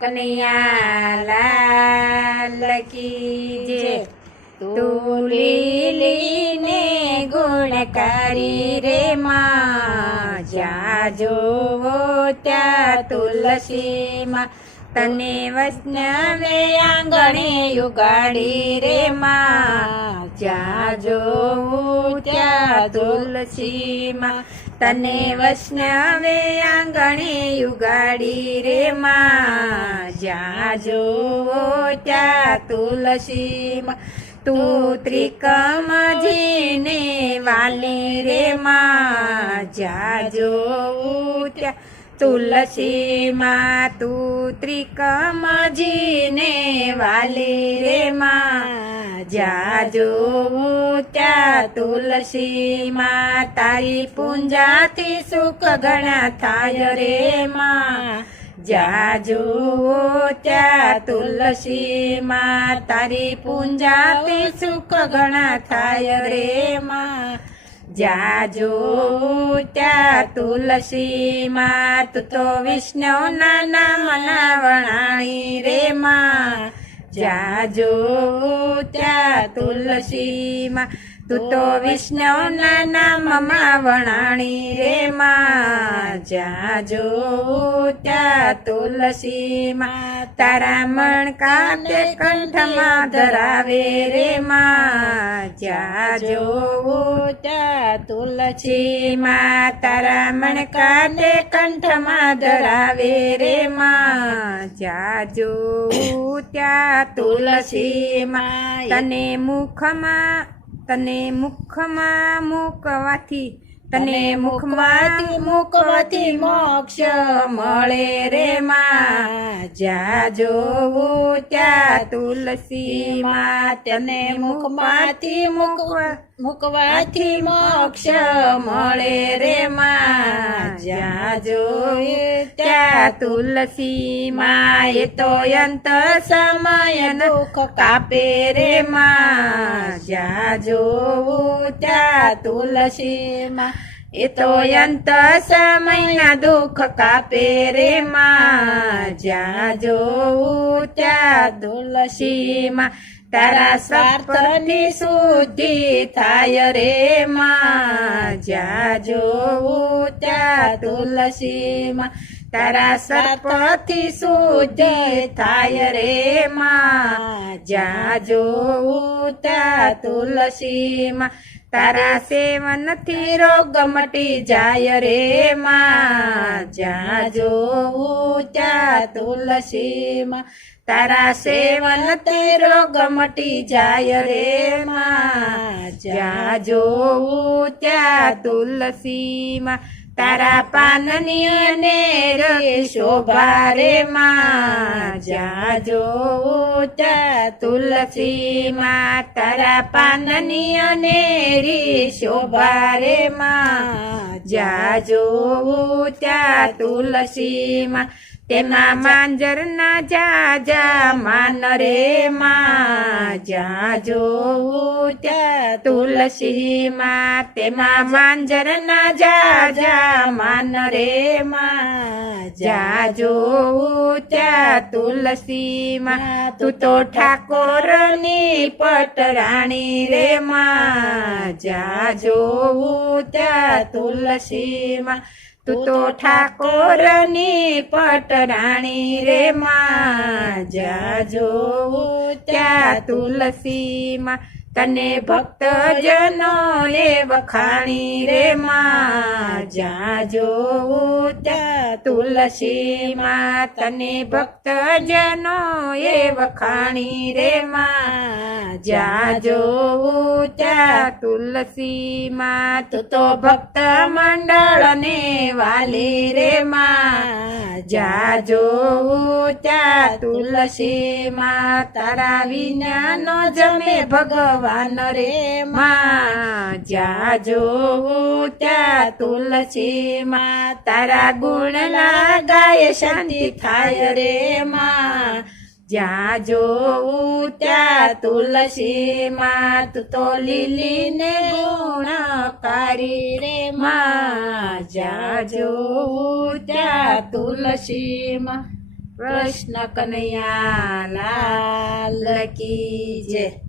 કનૈયા લાલ કી જય। તું લીલી ને ગુણકારી રે માં, જ્યાં જોવો ત્યાં તુલસી માં, તને વૈષ્ણવે આંગણે ઉગાડી રે માં, જ્યાં જોવું ત્યાં તુલસી માં, તને વૈષ્ણવે આંગણે ઉગાડી રે માં, જ્યાં જોવો ત્યાં તુલસી માં, તું ત્રિકમજીને વાલી રે માં, જ્યાં જોવું ત્યાં તુલસી માં, તું ત્રિકમજીને વાલી રે માં, જ્યાં જોવું ત્યાં તુલસી માં, તારી પૂંજાથી સુખ ઘણા થાય રે માં, જ્યાં જોવો ત્યાં તુલસી માં, તારી પૂંજાથી સુખ ઘણા થાય રે માં, જ્યાં જોવું ત્યાં તુલસી માં, તું તો વિષ્ણુના નામના વણાણી રે માં, જ્યાં જોવું ત્યાં તુલસી માં, તું તો વિષ્ણુના નામમાં વણાણી રે માં, જ્યાં જોવું ત્યાં તુલસી માં, તારા મણકાતે કંઠમાં ધરાવે રે માં, જ્યાં જોવું ત્યાં તુલસી માં, તારા મણકાતે કંઠમાં ધરાવે રે માં, જ્યાં જોવું ત્યાં તુલસી માં, તને મુખમાં મૂકવાથી મોક્ષ મળે રે માં, જ્યાં જોવું ત્યાં તુલસી માં, તને મુખમાંથી મૂકવાથી મોક્ષ મળે રે માં, જ્યાં જોવું ત્યાં તુલસી માં, એ તો અંત સમય દુઃખ કાપે રે માં, જ્યાં જોવું ત્યાં તુલસી માં, એ તો અંત સમયના દુઃખ કાપે રે માં, જ્યાં જોવું ત્યાં તુલસી માં, તારા સ્વાર્થની શુદ્ધિ થાય રે માં, જ્યાં જોવું ત્યાં તુલસી માં, તારા સર્પથી શુદ્ધિ થાય રે માં, જ્યાં જોવું ત્યાં તુલસી માં, તારા સેવનથી રોગ મટી જાય રે માં, જ્યાં જોવું ત્યાં તુલસી માં, તારા સેવનથી રોગ મટી જાય રે માં, જ્યાં જોવું ત્યાં તુલસી માં, તારા પાનની અનેર શોભા રે માં, જ્યાં જોવું ત્યાં તુલસી માં, તારા પાનની અનેરી શોભા રે માં, જ્યાં જોવું ત્યાં તુલસી માં, તેમાં માંજરના જાજા માન રે માં, જ્યાં જોવું ત્યાં તુલસી માં, તેમાં માંજરના જાજા માન રે માં, જ્યાં જોવું ત્યાં તુલસી માં, તું તો ઠાકોરની પટરાણી રે માં, જ્યાં જોવું ત્યાં તુલસી માં, તું તો ઠાકોરની પટરાણી રે માં, જ્યાં જોવું ત્યાં તુલસી માં, તને ભક્તજનોએ વખાણી રે માં, જ્યાં જોવું ત્યાં તુલસી માં, તને ભક્તજનોએ વખાણી રે માં, જ્યાં જોવું ત્યાં તુલસી માં, તું તો ભક્ત મંડળને વાલી રે માં, જ્યાં જોવું ત્યાં તુલસી માં, તારા વિના નો જમે ભગવાન રે માં, જ્યાં જોવું ત્યાં તુલસી માં, તારા ગુણ ગાય શાંતિ થાય રે માં, જ્યાં જોવું ત્યાં તુલસી માં, તું તો લીલી ને ગુણકારી રે માં, જ્યાં જોવું ત્યાં તુલસી માં। કૃષ્ણ કનૈયા લાલ કી જય.